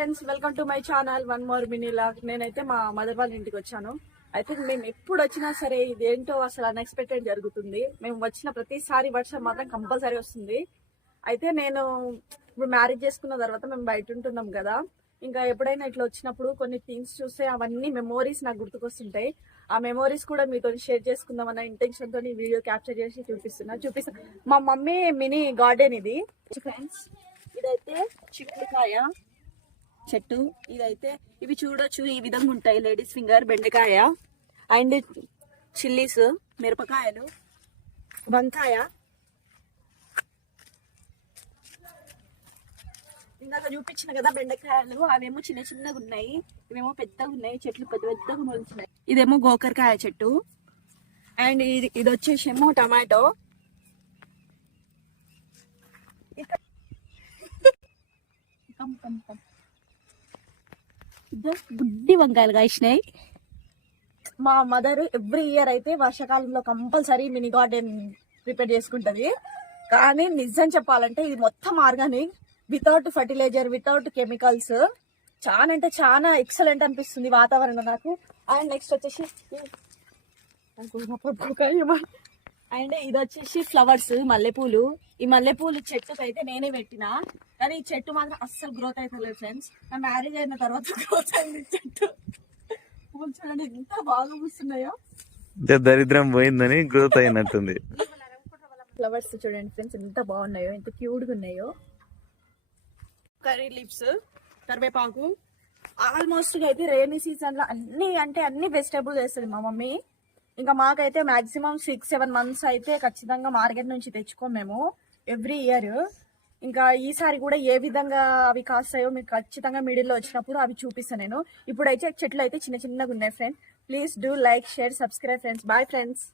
Friends, welcome to my channel one more mini log. నేనైతే మా mother వాళ్ళ ఇంటికి వచ్చాను. అయితే మేము ఎప్పుడు వచ్చినా సరే ఇదేంటో అసలు అన్ఎక్స్పెక్టెడ్ జరుగుతుంది. మేము వచ్చిన ప్రతిసారి వర్షం మాత్రం కంపల్సరీ వస్తుంది. అయితే నేను ఇప్పుడు మ్యారేజ్ చేసుకున్న తర్వాత మేము బయట ఉంటున్నాం కదా, ఇంకా ఎప్పుడైనా ఇట్లా వచ్చినప్పుడు కొన్ని థింగ్స్ చూస్తే అవన్నీ మెమోరీస్ నాకు గుర్తుకొస్తుంటాయి. ఆ మెమోరీస్ కూడా మీతో షేర్ చేసుకుందామన్న ఇంటెన్షన్ తో వీడియో క్యాప్చర్ చేసి చూపిస్తాను. మా మమ్మీ మినీ గార్డెన్ ఇది. ఫ్రెండ్స్, ఇదైతే చిక్కుడుకాయ చెట్టు. ఇదైతే ఇవి చూడొచ్చు, ఈ విధంగా ఉంటాయి. లేడీస్ ఫింగర్, బెండకాయ అండ్ చిల్లీస్, మిరపకాయలు, వంకాయ. ఇందాక చూపించిన కదా బెండకాయలు, అవేమో చిన్న చిన్నగా ఉన్నాయి, ఇవేమో పెద్దగా ఉన్నాయి. చెట్లు పెద్ద పెద్దగా మొలిచినాయి. ఇదేమో గోకరకాయ చెట్టు అండ్ ఇది వచ్చేసేమో టమాటో. గుడ్డి వంకాయలు కాసినాయి. మా మదర్ ఎవ్రీ ఇయర్ అయితే వర్షాకాలంలో కంపల్సరీ మినీ గార్డెన్ ప్రిపేర్ చేసుకుంటది. కానీ నిజం చెప్పాలంటే ఇది మొత్తం organic, without fertiliser, without chemicals. చాలా అంటే చాలా ఎక్సలెంట్ అనిపిస్తుంది వాతావరణం నాకు. అండ్ నెక్స్ట్ వచ్చేసి అండ్ ఇది వచ్చేసి ఫ్లవర్స్, మల్లెపూలు. ఈ మల్లెపూలు చెట్టుకు అయితే నేనే పెట్టినా, కానీ ఈ చెట్టు మాత్రం అస్సలు గ్రోత్ అవుతలేదు ఫ్రెండ్స్. నా మ్యారేజ్ అయిన తర్వాత గ్రోత్ అయింది చెట్టు. పూలు చూడండి ఎంత బాగా పూస్తున్నాయో. దరిద్రం పోయిందని గ్రోత్ అయినట్టుంది. ఫ్లవర్స్ చూడండి ఫ్రెండ్స్ ఎంత బాగున్నాయో, ఎంత క్యూట్ గా ఉన్నాయో. కర్రీ లీవ్స్, కరివేపాకు. ఆల్మోస్ట్ అయితే రైనీ సీజన్ లో అన్ని వెజిటేబుల్స్ వేస్తుంది మా మమ్మీ. ఇంకా మాకైతే మాక్సిమం 6-7 months అయితే ఖచ్చితంగా మార్కెట్ నుంచి తెచ్చుకోం మేము ఎవ్రీ ఇయర్. ఇంకా ఈసారి కూడా ఏ విధంగా అవి కాస్తాయో మీకు ఖచ్చితంగా మిడిల్లో వచ్చినప్పుడు అవి చూపిస్తాను నేను. ఇప్పుడైతే చెట్లు అయితే చిన్న చిన్నగా ఉన్నాయి friends. Please do like, share, subscribe friends. Bye friends.